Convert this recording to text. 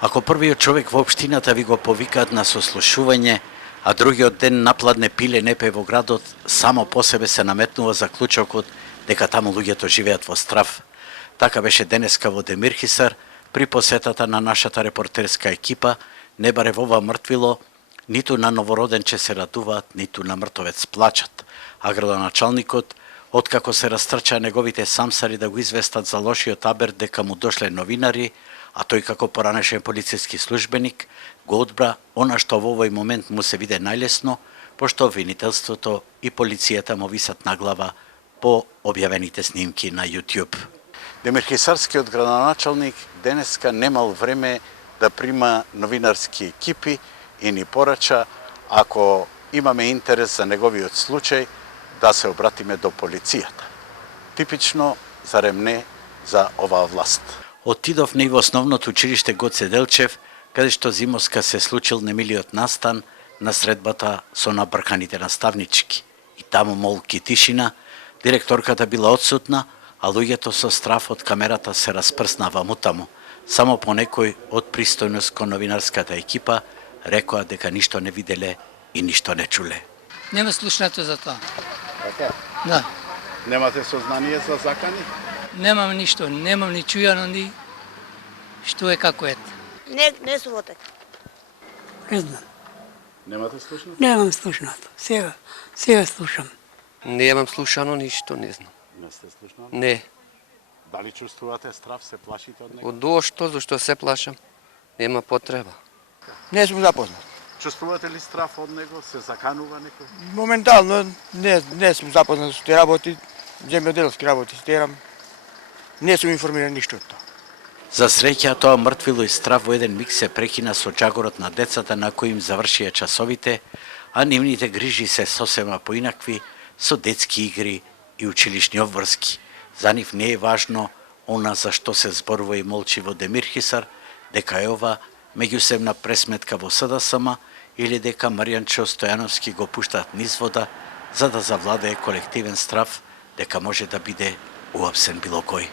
Ако првиот човек во општината ви го повикаат на сослушување, а другиот ден напладне пиле не пе во градот, само по себе се наметнува заклучокот дека таму луѓето живеат во страв. Така беше денеска во Демирхисар, при посетата на нашата репортерска екипа, не баре во ова мртвило, ниту на новороденче се радуваат, ниту на мртовец плачат. А градоначалникот, откако се растрча неговите самсари да го известат за лошиот абер дека му дошле новинари, а тој како поранешен полициски службеник, го одбра она што во овој момент му се виде најлесно, пошто обвинителството и полицијата му висат на глава по објавените снимки на YouTube. Демирхисарскиот градоначалник денеска немал време да прима новинарски екипи и ни порача, ако имаме интерес за неговиот случај, да се обратиме до полицијата. Типично, зарем не, за оваа власт. Отидовме и во основното училиште Гоце Делчев, каде што зимоска се случил немилиот настан на средбата со набрканите наставнички. И таму молки тишина, директорката била отсутна, а луѓето со страф од камерата се распрснава мутаму. Само по некој од пристојност кон новинарската екипа рекоа дека ништо не виделе и ништо не чуле. Нема слушнато за тоа. Така? Да. Немате сознание за закани? Немам ништо, немам ни чујано ни што е како е. Не субота. Не знам. Немате слушнато? Немам слушнато. Сега слушам. Немам слушано ништо, не знам. Не сте слушнали? Не. Дали чувствувате страф, се плашите од него? Од тоа што, зашто се плашам? Нема потреба. Не сум запознат. Чувствувате ли страф од него? Се заканува некој? Моментално не сум запознат со тие работи, земјоделски работи стерам. Не сум информиран ништо од тоа. За среќа, тоа мртвило и страф во еден миг се прекина со джагорот на децата на кои им завршија часовите, а нивните грижи се сосема поинакви со детски игри и училишни обврски. За нив не е важно она за што се зборува и молчи во Демирхисар, дека е ова меѓусебна пресметка во СДСМ или дека Маријанчо Стојановски го пуштаат низ вода за да завладее колективен страф дека може да биде уапсен било кој.